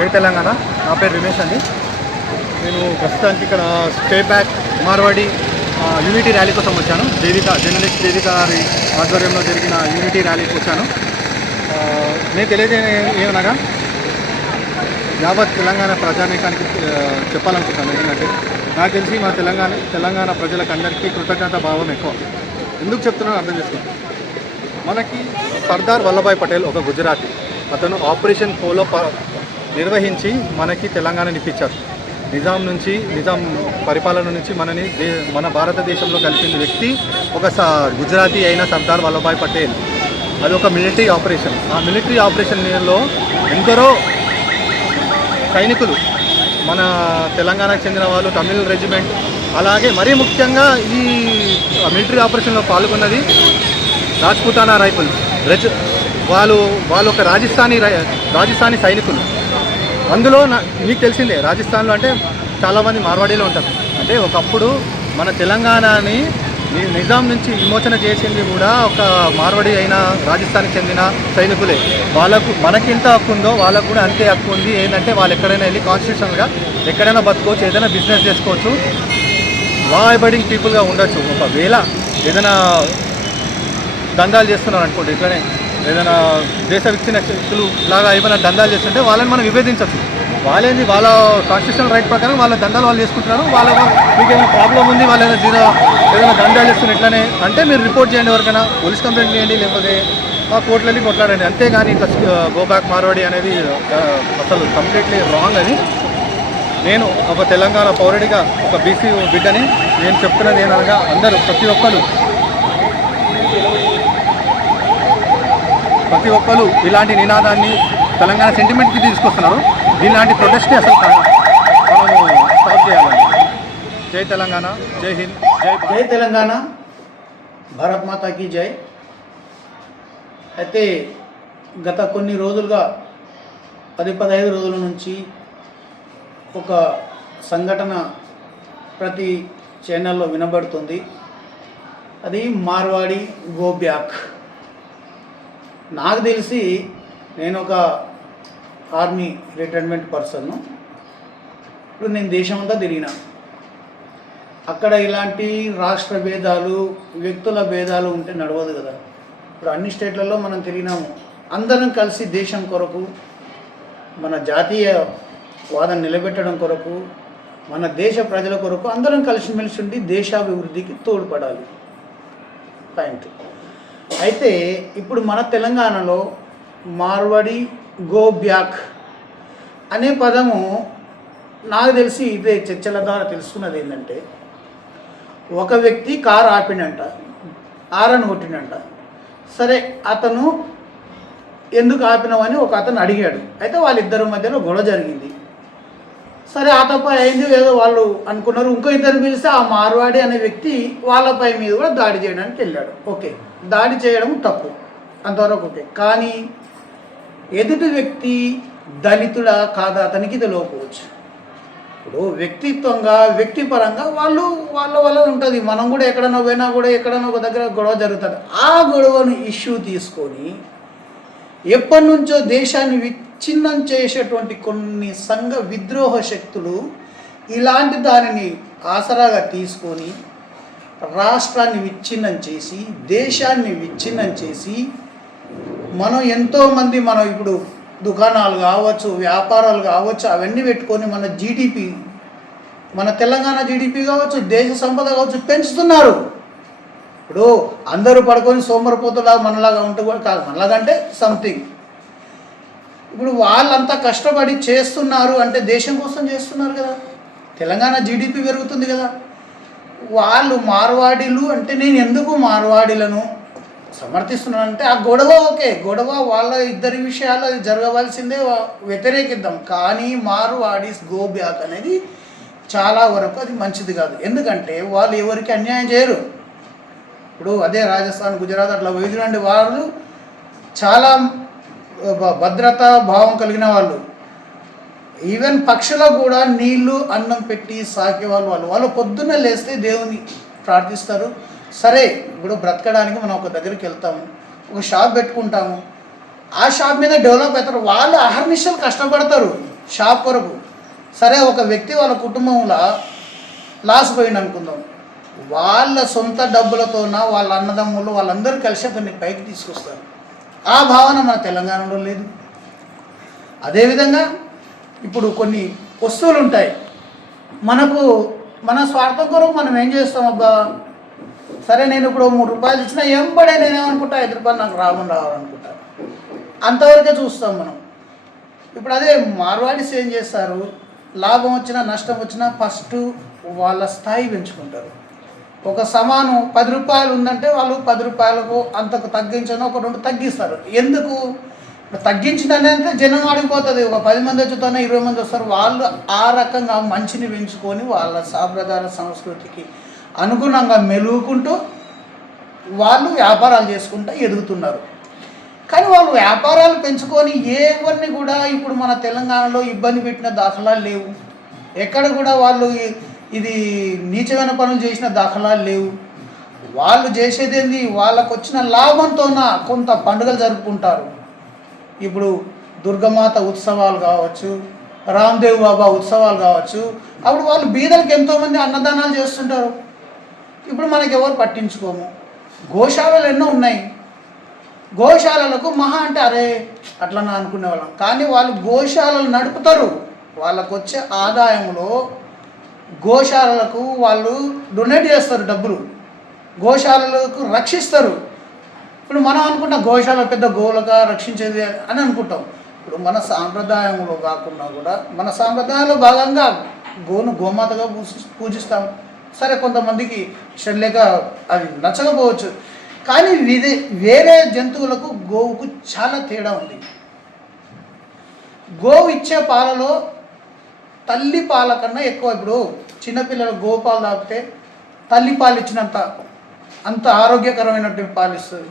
జై తెలంగాణ. నా పేరు రమేష్ అండి. నేను ప్రస్తుతానికి ఇక్కడ stay back Marwadi unity rally కోసం వచ్చాను. దేవిక జర్నలిస్ట్ దేవిక గారి ఆధ్వర్యంలో జరిగిన యూనిటీ ర్యాలీకి వచ్చాను. నేను తెలియజే ఏమనగా యావత్ తెలంగాణ ప్రజానీకానికి చెప్పాలనుకుంటాను ఏంటంటే నాకు తెలిసి మా తెలంగాణ తెలంగాణ ప్రజలకు అందరికీ కృతజ్ఞత భావం ఎక్కువ. ఎందుకు చెప్తున్నానో అర్థం చేసుకోండి. మనకి సర్దార్ వల్లభాయ్ పటేల్ ఒక గుజరాతీ. అతను ఆపరేషన్ పోలో ప- నిర్వహించి మనకి తెలంగాణని ఇప్పించారు నిజాం నుంచి నిజాం పరిపాలన నుంచి మనని దే మన భారతదేశంలో కలిపిన వ్యక్తి ఒక స గుజరాతీ అయిన సర్దార్ వల్లభాయ్ పటేల్. అది ఒక మిలిటరీ ఆపరేషన్. ఆ మిలిటరీ ఆపరేషన్లో ఎందరో సైనికులు మన తెలంగాణకు చెందిన వాళ్ళు తమిళ్ రెజిమెంట్ అలాగే మరీ ముఖ్యంగా ఈ మిలిటరీ ఆపరేషన్లో పాల్గొన్నది రాజ్పుతానా రైఫిల్స్ రెజ్ వాళ్ళు వాళ్ళు ఒక రాజస్థానీ రాజస్థానీ సైనికులు. అందులో నా మీకు తెలిసిందే రాజస్థాన్లో అంటే చాలామంది మార్వాడీలో ఉంటారు. అంటే ఒకప్పుడు మన తెలంగాణని నిజాం నుంచి విమోచన చేసింది కూడా ఒక మార్వాడి అయిన రాజస్థాన్కి చెందిన సైనికులే. వాళ్ళకు మనకింత హక్కు ఉందో వాళ్ళకు కూడా అంతే హక్కు ఉంది. ఏంటంటే వాళ్ళు ఎక్కడైనా వెళ్ళి కాన్స్టిట్యూషన్గా ఎక్కడైనా బతుకోవచ్చు ఏదైనా బిజినెస్ చేసుకోవచ్చు. లా అబైడింగ్ పీపుల్గా ఉండొచ్చు. ఒకవేళ ఏదైనా దందాలు చేస్తున్నారు అనుకోండి ఇట్లనే ఏదైనా దేశ విచ్చిన శక్తులు లాగా ఏమైనా దందాలు చేస్తుంటే వాళ్ళని మనం విభేదించవచ్చు వాళ్ళేంది? వాళ్ళ కాన్స్టిట్యూషన్ రైట్ ప్రకారం వాళ్ళ దండాలు వాళ్ళు చేసుకుంటున్నారు. వాళ్ళ మీకు ఏమైనా ప్రాబ్లం ఉంది? వాళ్ళు ఏదైనా జీరో ఏదైనా దండాలు చేస్తున్న ఎట్లనే? అంటే మీరు రిపోర్ట్ చేయండి ఎవరికైనా. పోలీస్ కంప్లైంట్ చేయండి లేకపోతే ఆ కోర్టులని కొట్లాడండి. అంతేగాని ఇట్లా గో బ్యాక్ మార్వాడి అనేది అసలు కంప్లీట్లీ రాంగ్ అని నేను ఒక తెలంగాణ పౌరుడిగా ఒక బీసీ బిడ్డని నేను చెప్తున్నది ఏమనగా అందరూ ప్రతి ఒక్కరు ప్రతి ఒక్కరు ఇలాంటి నినాదాన్ని తెలంగాణ సెంటిమెంట్కి తీసుకొస్తున్నారు. ఇలాంటి ప్రొటెస్ట్ని అసలు మనము స్టాప్ చేయాలండి జై తెలంగాణ జై హింద్ జై జై తెలంగాణ భారత్ మాతాకి జై. అయితే గత కొన్ని రోజులుగా పది పదహైదు రోజుల నుంచి ఒక సంఘటన ప్రతి ఛానల్లో వినబడుతుంది. అది మార్వాడి గో బ్యాక్ నాకు తెలిసి నేను ఒక ఆర్మీ రిటైర్మెంట్ పర్సన్ను. ఇప్పుడు నేను దేశమంతా తిరిగినా. అక్కడ ఇలాంటి రాష్ట్ర భేదాలు వ్యక్తుల భేదాలు ఉంటే నడవదు కదా. ఇప్పుడు అన్ని స్టేట్లలో మనం తిరిగినాము. అందరం కలిసి దేశం కొరకు మన జాతీయ వాదం నిలబెట్టడం కొరకు మన దేశ ప్రజల కొరకు అందరం కలిసిమెలిసి ఉండి దేశాభివృద్ధికి తోడ్పడాలి. పాయింట్ అయితే ఇప్పుడు మన తెలంగాణలో మార్వడి గో బ్యాక్ అనే పదము నాకు తెలిసి ఇదే చర్చల ద్వారా తెలుసుకున్నది ఏంటంటే ఒక వ్యక్తి కారు ఆపిండంట ఆరని కొట్టిండంట. సరే అతను ఎందుకు ఆపినావని ఒక అతను అడిగాడు. అయితే వాళ్ళిద్దరి మధ్యలో గొడవ జరిగింది. సరే ఆ తప్ప అయింది ఏదో వాళ్ళు అనుకున్నారు. ఇంకో ఇద్దరు పిలిస్తే ఆ మార్వాడి అనే వ్యక్తి వాళ్ళపై మీద కూడా దాడి చేయడానికి వెళ్ళాడు. ఓకే. దాడి చేయడం తప్పు. అంతవరకు ఓకే. కానీ ఎదుటి వ్యక్తి దళితుడా కాదా అతనికి తెలియకపోవచ్చు. ఇప్పుడు వ్యక్తిత్వంగా వ్యక్తిపరంగా వాళ్ళు వాళ్ళ వల్ల ఉంటుంది. మనం కూడా ఎక్కడైనా పోయినా కూడా ఎక్కడైనా ఒక దగ్గర గొడవ జరుగుతుంది. ఆ గొడవను ఇష్యూ తీసుకొని ఎప్పటి నుంచో దేశాన్ని విచ్ఛిన్నం చేసేటువంటి కొన్ని సంఘ విద్రోహ శక్తులు ఇలాంటి దానిని ఆసరాగా తీసుకొని రాష్ట్రాన్ని విచ్ఛిన్నం చేసి దేశాన్ని విచ్ఛిన్నం చేసి మనం ఎంతోమంది మనం ఇప్పుడు దుకాణాలు కావచ్చు వ్యాపారాలు కావచ్చు అవన్నీ పెట్టుకొని మన జీడిపి మన తెలంగాణ జీడిపి కావచ్చు దేశ సంపద కావచ్చు పెంచుతున్నారు. ఇప్పుడు అందరూ పడుకొని సోమరిపోతులా మనలాగా ఉంటే కూడా కాదు మనలాగంటే సంథింగ్ ఇప్పుడు వాళ్ళంతా కష్టపడి చేస్తున్నారు అంటే దేశం కోసం చేస్తున్నారు కదా. తెలంగాణ జీడిపి పెరుగుతుంది కదా. వాళ్ళు మార్వాడీలు అంటే నేను ఎందుకు మార్వాడీలను? సమర్థిస్తున్నానంటే ఆ గొడవ ఓకే గొడవ వాళ్ళ ఇద్దరి విషయాలు అది జరగవలసిందే వ్యతిరేకిద్దాం. కానీ మార్వాడీస్ గో బ్యాక్ అనేది చాలా వరకు అది మంచిది కాదు. ఎందుకంటే వాళ్ళు ఎవరికి అన్యాయం చేయరు. ఇప్పుడు అదే రాజస్థాన్ గుజరాత్ అట్లా పోయి చూడండి వాళ్ళు చాలా భ- భద్రతా భావం కలిగిన వాళ్ళు. ఈవెన్ పక్షులకు కూడా నీళ్ళు అన్నం పెట్టి సాకే వాళ్ళు వాళ్ళు. వాళ్ళు పొద్దున్న లేస్తే దేవుని ప్రార్థిస్తారు. సరే ఇప్పుడు బ్రతకడానికి మనం ఒక దగ్గరికి వెళ్తాము. ఒక షాప్ పెట్టుకుంటాము. ఆ షాప్ మీద డెవలప్ అవుతారు. వాళ్ళు అహర్నిశలు కష్టపడతారు షాప్ వరకు. సరే ఒక వ్యక్తి వాళ్ళ కుటుంబంలో లాస్ పోయింది అనుకుందాం. వాళ్ళ సొంత డబ్బులతోన వాళ్ళ అన్నదమ్ములు వాళ్ళందరూ కలిసి అతన్ని పైకి తీసుకొస్తారు. ఆ భావన మన తెలంగాణలో లేదు. అదేవిధంగా ఇప్పుడు కొన్ని వస్తువులు ఉంటాయి మనకు మన స్వార్థం కొరకు మనం ఏం చేస్తాం అబ్బా? సరే నేను ఇప్పుడు మూడు రూపాయలు ఇచ్చినా ఎంబడే నేనేమనుకుంటా? ఐదు రూపాయలు నాకు రాకుండా రావాలనుకుంటా. అంతవరకే చూస్తాం మనం. ఇప్పుడు అదే మార్వాడిస్ ఏం చేస్తారు? లాభం వచ్చినా నష్టం వచ్చినా ఫస్ట్ వాళ్ళ స్థాయి పెంచుకుంటారు. ఒక సమానం పది రూపాయలు ఉందంటే వాళ్ళు పది రూపాయలకు అంతకు తగ్గించను ఒక రెండు తగ్గిస్తారు. ఎందుకు? తగ్గించిందంటే జనం ఆడిపోతుంది. ఒక పది మంది వచ్చుతానే ఇరవై మంది వస్తారు. వాళ్ళు ఆ రకంగా మంచిని పెంచుకొని వాళ్ళ సాంప్రదాయ సంస్కృతికి అనుగుణంగా మెలుగుకుంటూ వాళ్ళు వ్యాపారాలు చేసుకుంటూ ఎదుగుతున్నారు. కానీ వాళ్ళు వ్యాపారాలు పెంచుకొని ఏవన్నీ కూడా ఇప్పుడు మన తెలంగాణలో ఇబ్బంది పెట్టిన దాఖలాలు లేవు. ఎక్కడ కూడా వాళ్ళు ఇది నీచమైన పనులు చేసిన దాఖలాలు లేవు. వాళ్ళు చేసేది ఏంది వాళ్ళకు వచ్చిన లాభంతోన కొంత పండుగలు జరుపుకుంటారు. ఇప్పుడు దుర్గమాత ఉత్సవాలు కావచ్చు రామ్దేవ్ బాబా ఉత్సవాలు కావచ్చు అప్పుడు వాళ్ళు బీదలకు ఎంతోమంది అన్నదానాలు చేస్తుంటారు. ఇప్పుడు మనకి ఎవరు పట్టించుకోము. గోశాలలు ఎన్నో ఉన్నాయి. గోశాలలకు మహా అంటే అరే అట్లా అనుకునే వాళ్ళం కానీ వాళ్ళు గోశాలలు నడుపుతారు. వాళ్ళకు వచ్చే ఆదాయంలో గోశాలలకు వాళ్ళు డొనేట్ చేస్తారు డబ్బులు. గోశాలలకు రక్షిస్తారు. ఇప్పుడు మనం అనుకుంటాం గోశాల పెద్ద గోలుగా రక్షించేది అని అనుకుంటాం. ఇప్పుడు మన సాంప్రదాయంలో కాకుండా కూడా మన సాంప్రదాయంలో భాగంగా గోను గోమాతగా పూజి పూజిస్తాం. సరే కొంతమందికి ఇష్టం లేక అది నచ్చకపోవచ్చు. కానీ విదే వేరే జంతువులకు గోవుకు చాలా తేడా ఉంది. గోవు ఇచ్చే పాలలో తల్లి పాల కన్నా ఎక్కువ. ఇప్పుడు చిన్నపిల్లలు గోవు పాలు తాగితే తల్లి పాలు ఇచ్చినంత అంత ఆరోగ్యకరమైనటువంటి పాలు ఇస్తుంది.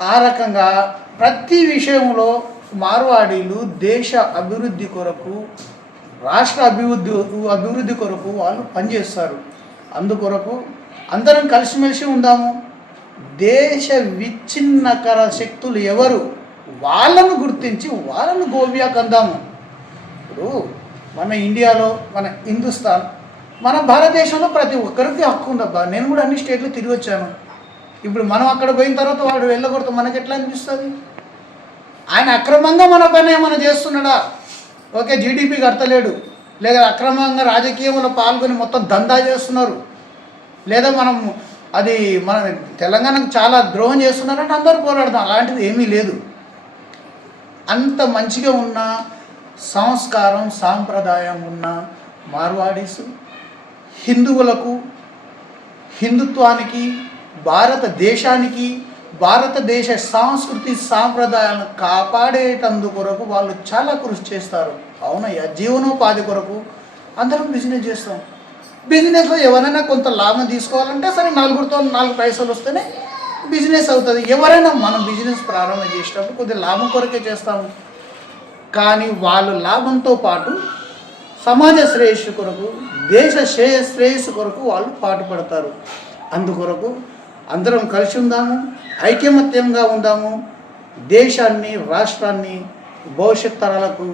ఆ రకంగా ప్రతి విషయంలో మార్వాడీలు దేశ అభివృద్ధి కొరకు రాష్ట్ర అభివృద్ధి అభివృద్ధి కొరకు వాళ్ళు పనిచేస్తారు. అందుకొరకు అందరం కలిసిమెలిసి ఉందాము. దేశ విచ్ఛిన్నకర శక్తులు ఎవరు? వాళ్ళను గుర్తించి వాళ్ళను గోవ్యాకు అందాము ఇప్పుడు మన ఇండియాలో మన హిందుస్థాన్ మన భారతదేశంలో ప్రతి ఒక్కరికి హక్కు ఉందబ్బా. నేను కూడా అన్ని స్టేట్లు తిరిగి వచ్చాను ఇప్పుడు మనం అక్కడ పోయిన తర్వాత వాడు వెళ్ళకూడదు మనకి ఎట్లా అనిపిస్తుంది? ఆయన అక్రమంగా మన పైన ఏమైనా చేస్తున్నాడా? ఓకే జీడిపి కడతలేడు లేదా అక్రమంగా రాజకీయంలో పాల్గొని మొత్తం దందా చేస్తున్నారు. లేదా మనం అది మన తెలంగాణకు చాలా ద్రోహం చేస్తున్నారంటే అందరూ పోరాడదాం. అలాంటిది ఏమీ లేదు. అంత మంచిగా ఉన్న సంస్కారం సాంప్రదాయం ఉన్న మార్వాడీస్ హిందువులకు హిందుత్వానికి భారతదేశానికి భారతదేశ సంస్కృతి సాంప్రదాయాలను కాపాడేటందు కొరకు వాళ్ళు చాలా కృషి చేస్తారు. అవునయ్యా జీవనోపాధి కొరకు అందరం బిజినెస్ చేస్తాం. బిజినెస్లో ఎవరైనా కొంత లాభం తీసుకోవాలంటే సరే నలుగురితో నాలుగు పైసలు వస్తేనే బిజినెస్ అవుతుంది. ఎవరైనా మనం బిజినెస్ ప్రారంభం చేసేటప్పుడు కొద్దిగా లాభం కొరకే చేస్తాము. కానీ వాళ్ళు లాభంతో పాటు సమాజ శ్రేయస్సు కొరకు దేశ శ్రేయ శ్రేయస్సు కొరకు వాళ్ళు పాటుపడతారు. అందుకొరకు అందరం కలిసి ఉందాము ఐకమత్యంగా ఉందాము. దేశాన్ని రాష్ట్రాన్ని భవిష్యత్ తరాలకు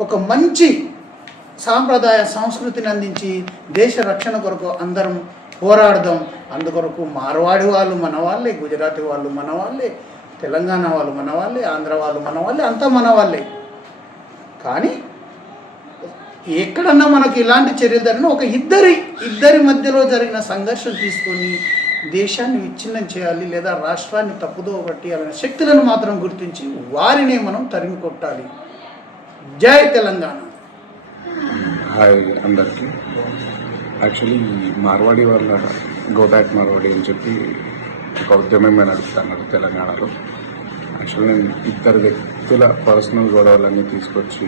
ఒక మంచి సాంప్రదాయ సంస్కృతిని అందించి దేశ రక్షణ కొరకు అందరం పోరాడదాం. అందుకొరకు మార్వాడి వాళ్ళు మన వాళ్ళే గుజరాతీ వాళ్ళు మన వాళ్ళే తెలంగాణ వాళ్ళు మన వాళ్ళే ఆంధ్ర వాళ్ళు మన వాళ్ళే అంతా మన వాళ్ళే కానీ ఎక్కడన్నా మనకి ఇలాంటి చర్యలు జరిగిన ఒక ఇద్దరి ఇద్దరి మధ్యలో జరిగిన సంఘర్షణ తీసుకొని దేశాన్ని విచ్ఛిన్నం చేయాలి లేదా రాష్ట్రాన్ని తప్పుదో పట్టియాలనే శక్తులను మాత్రం గుర్తించి వారినే మనం తరిమి కొట్టాలి. జై తెలంగాణ. హాయ్ అందరికీ. యాక్చువల్లీ ఈ మార్వాడి వాళ్ళ గోబ్యాక్ మార్వాడి అని చెప్పి ఒక ఉద్యమమే నడుపుతున్నారు తెలంగాణలో. యాక్చువల్లీ నేను ఇద్దరు వ్యక్తుల పర్సనల్ గొడవలన్నీ తీసుకొచ్చి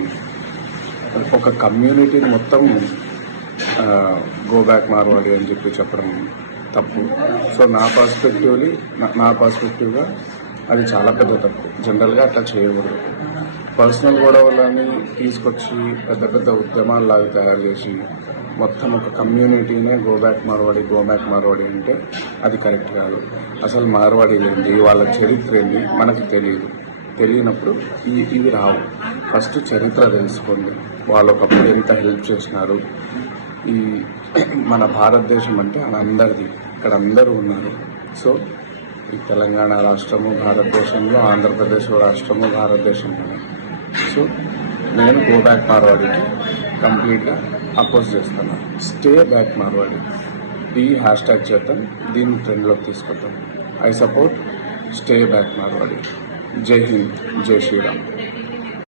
ఒక కమ్యూనిటీని మొత్తం గోబ్యాక్ మార్వాడి అని చెప్పి చెప్పడం తప్పు. సో నా పర్స్పెక్టివ్లీ నా పర్స్పెక్టివ్గా అది చాలా పెద్ద తప్పు. జనరల్గా అట్లా చేయకూడదు. పర్సనల్ గొడవలని తీసుకొచ్చి పెద్ద పెద్ద ఉద్యమాలులాగా తయారు చేసి మొత్తం ఒక కమ్యూనిటీనే go back Marwadi go back Marwadi అంటే అది కరెక్ట్ కాదు. అసలు మార్వాడీలు ఏంటి వాళ్ళ చరిత్ర ఏంటి మనకు తెలియదు. తెలియనప్పుడు ఈ ఇవి రావు. ఫస్ట్ చరిత్ర తెలుసుకోండి. వాళ్ళు ఒకప్పుడు ఎంత హెల్ప్ చేసినారు? ఈ మన భారతదేశం అంటే అందరిది. ఇక్కడ అందరూ ఉన్నారు. సో ఈ తెలంగాణ రాష్ట్రము భారతదేశంలో ఆంధ్రప్రదేశ్ రాష్ట్రము భారతదేశంలో సో నేను గో బ్యాక్ మార్వాడికి కంప్లీట్గా అపోజ్ చేస్తున్నాను స్టే బ్యాక్ మార్వాడి. ఈ హ్యాష్ ట్యాగ్ చేద్దాం. దీన్ని ట్రెండ్లోకి తీసుకుంటాం I support stay back Marwadi. జై హింద్. జై శ్రీరామ్.